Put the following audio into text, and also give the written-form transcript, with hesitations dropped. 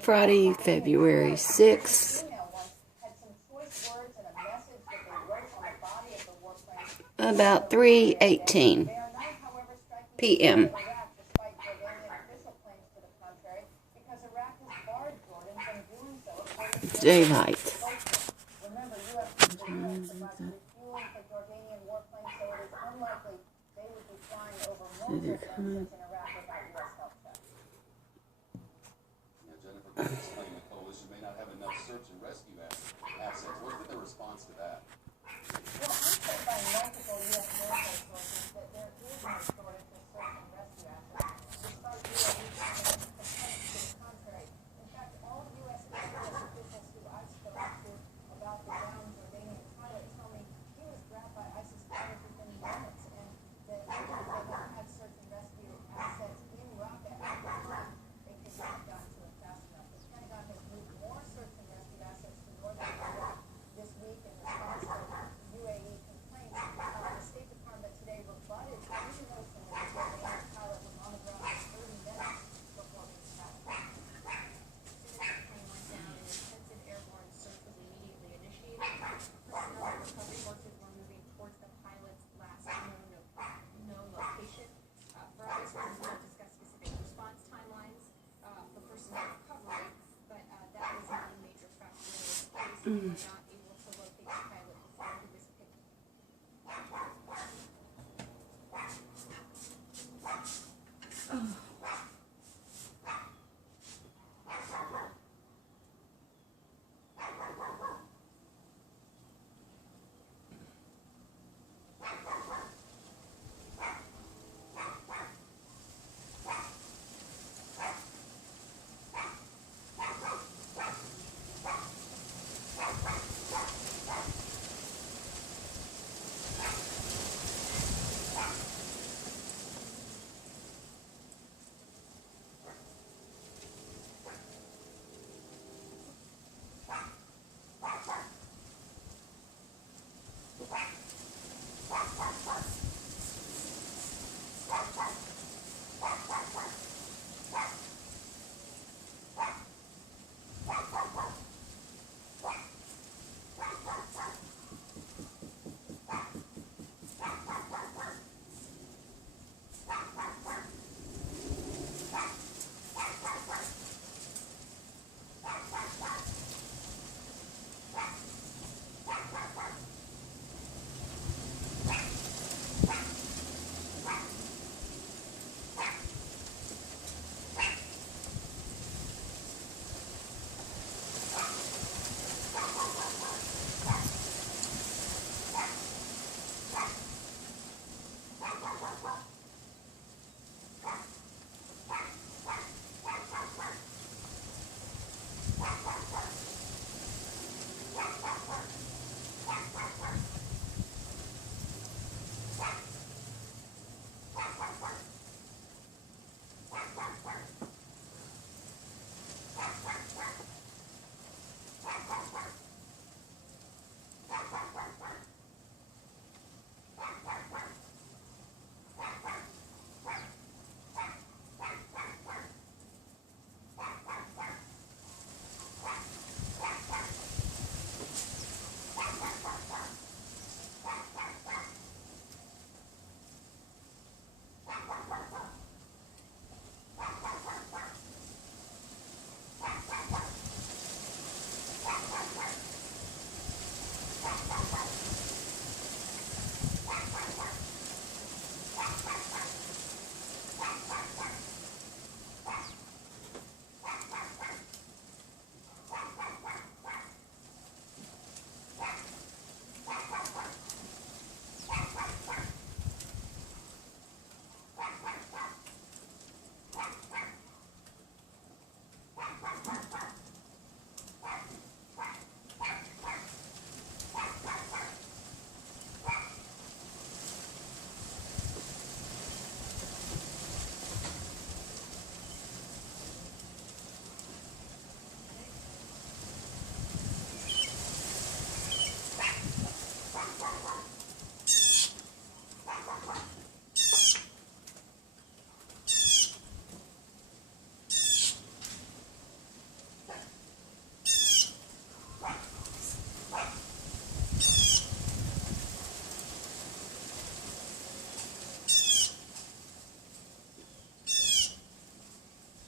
Friday, February 6th, about 3:18 p.m. Daylight. Claim the coalition may not have enough search and rescue assets. What's been the response to that? Well, I'm told by multiple U.S. military sources that there is no shortage of search and rescue assets, despite UAE complaints to the contrary. In fact, all U.S. officials who I've spoken to about the downed Jordanian pilot tell me he was grabbed by ISIS fighters within minutes, and that they don't have search and rescue assets in Raqqa at the time. They could not have gotten to it fast enough. The Pentagon has moved more search and rescue assets to northern Iraq this week in response to UAE complaints. The State Department today rebutted any notion that the Jordanian pilot was on the ground for 30 minutes before being attacked. As soon as the plane went down, an intensive airborne search was immediately initiated. Personnel and recovery forces were moving towards the pilot's last known location. For obvious reasons, we don't discuss specific response timelines for personnel recovery, but that was one major factor in this case.